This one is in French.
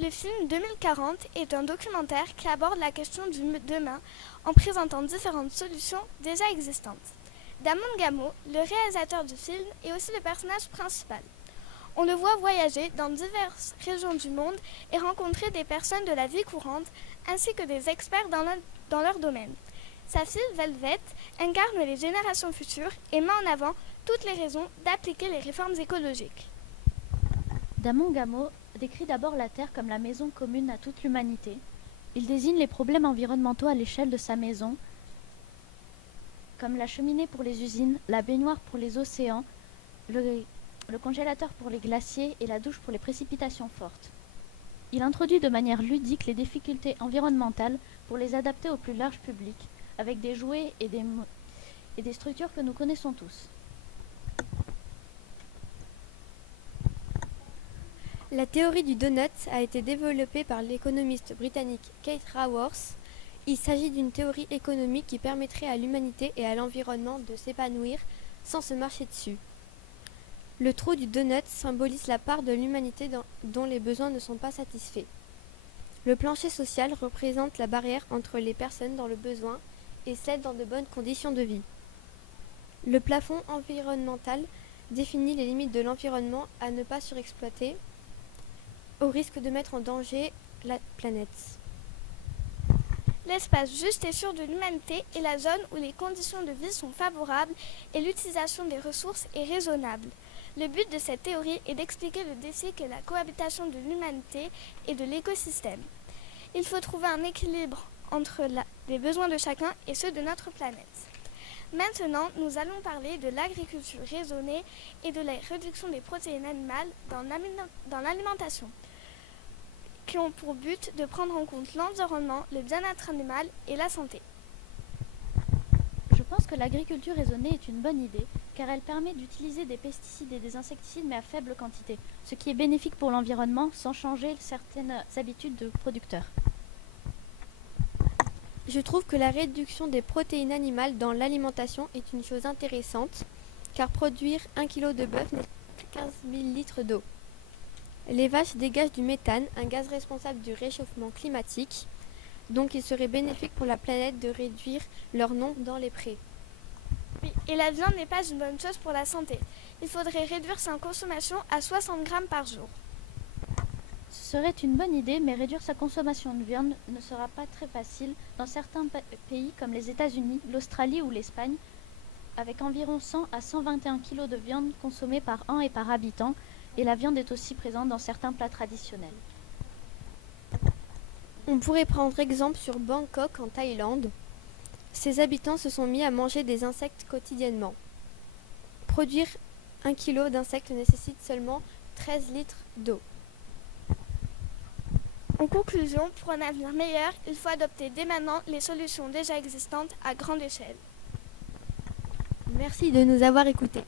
Le film 2040 est un documentaire qui aborde la question du demain en présentant différentes solutions déjà existantes. Damon Gamo, le réalisateur du film, est aussi le personnage principal. On le voit voyager dans diverses régions du monde et rencontrer des personnes de la vie courante ainsi que des experts dans leur domaine. Sa fille Velvet incarne les générations futures et met en avant toutes les raisons d'appliquer les réformes écologiques. Damon Gamo décrit d'abord la Terre comme la maison commune à toute l'humanité. Il désigne les problèmes environnementaux à l'échelle de sa maison, comme la cheminée pour les usines, la baignoire pour les océans, le congélateur pour les glaciers et la douche pour les précipitations fortes. Il introduit de manière ludique les difficultés environnementales pour les adapter au plus large public, avec des jouets et des structures que nous connaissons tous. La théorie du donut a été développée par l'économiste britannique Kate Raworth. Il s'agit d'une théorie économique qui permettrait à l'humanité et à l'environnement de s'épanouir sans se marcher dessus. Le trou du donut symbolise la part de l'humanité dont les besoins ne sont pas satisfaits. Le plancher social représente la barrière entre les personnes dans le besoin et celles dans de bonnes conditions de vie. Le plafond environnemental définit les limites de l'environnement à ne pas surexploiter, au risque de mettre en danger la planète. L'espace juste et sûr de l'humanité est la zone où les conditions de vie sont favorables et l'utilisation des ressources est raisonnable. Le but de cette théorie est d'expliquer le défi qu'est la cohabitation de l'humanité et de l'écosystème. Il faut trouver un équilibre entre les besoins de chacun et ceux de notre planète. Maintenant, nous allons parler de l'agriculture raisonnée et de la réduction des protéines animales dans l'alimentation, qui ont pour but de prendre en compte l'environnement, le bien-être animal et la santé. Je pense que l'agriculture raisonnée est une bonne idée, car elle permet d'utiliser des pesticides et des insecticides mais à faible quantité, ce qui est bénéfique pour l'environnement sans changer certaines habitudes de producteurs. Je trouve que la réduction des protéines animales dans l'alimentation est une chose intéressante, car produire 1 kg de bœuf nécessite 15 000 litres d'eau. Les vaches dégagent du méthane, un gaz responsable du réchauffement climatique, donc il serait bénéfique pour la planète de réduire leur nombre dans les prés. Oui, et la viande n'est pas une bonne chose pour la santé. Il faudrait réduire sa consommation à 60 grammes par jour. Ce serait une bonne idée, mais réduire sa consommation de viande ne sera pas très facile dans certains pays comme les États-Unis, l'Australie ou l'Espagne, avec environ 100 à 121 kg de viande consommée par an et par habitant, et la viande est aussi présente dans certains plats traditionnels. On pourrait prendre exemple sur Bangkok en Thaïlande. Ses habitants se sont mis à manger des insectes quotidiennement. Produire 1 kg d'insectes nécessite seulement 13 litres d'eau. En conclusion, pour un avenir meilleur, il faut adopter dès maintenant les solutions déjà existantes à grande échelle. Merci de nous avoir écoutés.